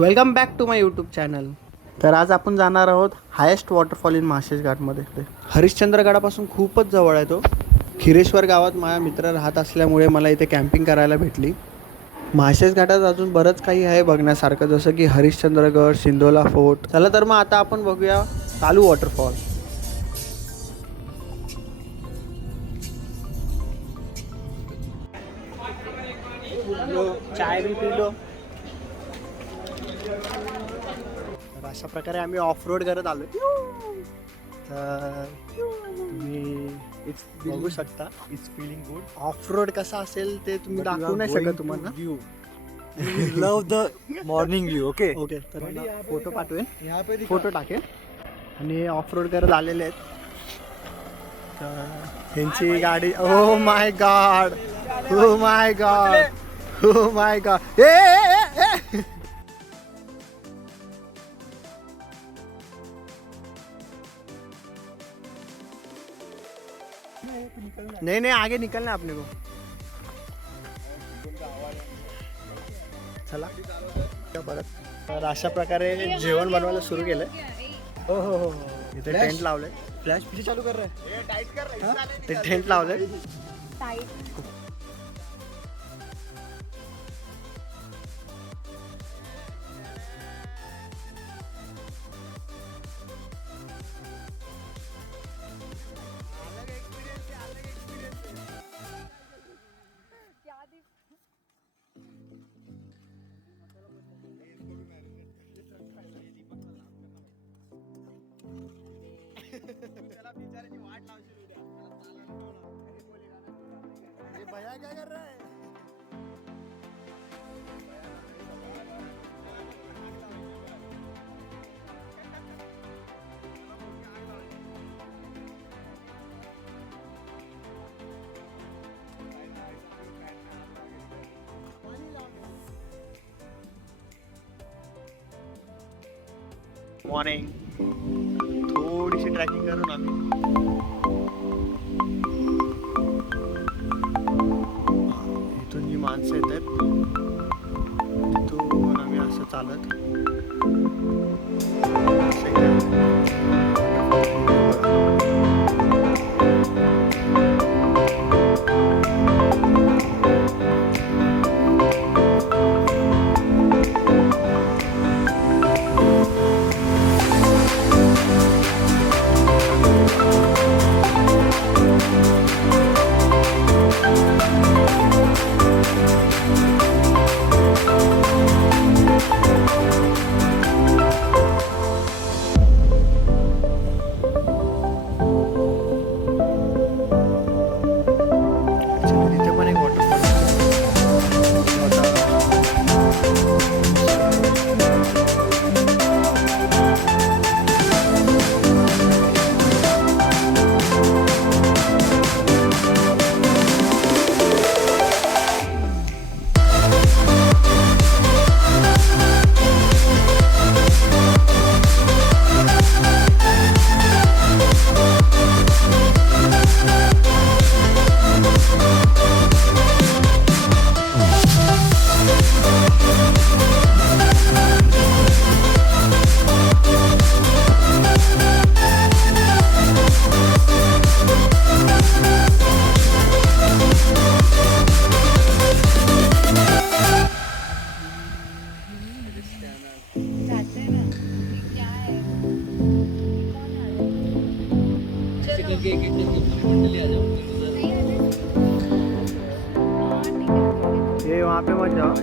Welcome back to my YouTube channel. तर आज आपण जाणार आहोत हायेस्ट वॉटरफॉल इन माळशेज घाटमध्ये. हरिश्चंद्रगडापासून खूपच जवळ आहे तो. खिरेश्वर गावात माझा मित्र राहत असल्यामुळे मला इथे कॅम्पिंग करायला भेटली. माळशेज घाटात अजून बरंच काही आहे बघण्यासारखं, जसं की हरिश्चंद्रगड, सिंदोला फोर्ट. चला तर मग आता आपण बघूया कालू वॉटरफॉल. चाय भी पी लो. तर अशा प्रकारे आम्ही ऑफ रोड करत आलो. तर तुम्ही बघू शकता it's feeling good. Off road कसा असेल ते तुम्ही दाखवू नाही शकत तुम्हाला. Love the morning view. Okay okay, तर मला फोटो पाठवेन, फोटो टाकेन. आणि ऑफ रोड करत आलेले आहेत. तर ह्यांची गाडी. Oh my God, oh my God, oh my God. ए नहीं नहीं, आगे निकलना अपने को. चला परत. तर अशा प्रकारे जेवण बनवायला सुरू केलंय. हो हो हो, इथे टेंट लावलंय. फ्लॅश पीछे चालू कर रहा है. ते टेंट लावलंय. भैया क्या कर रहा है? मॉर्निंग थोडीशी ट्रॅकिंग करून आम्ही इथून जी माणसं येत आहेत तिथून आम्ही असं चालत ये वहाँ पे मत जाओ.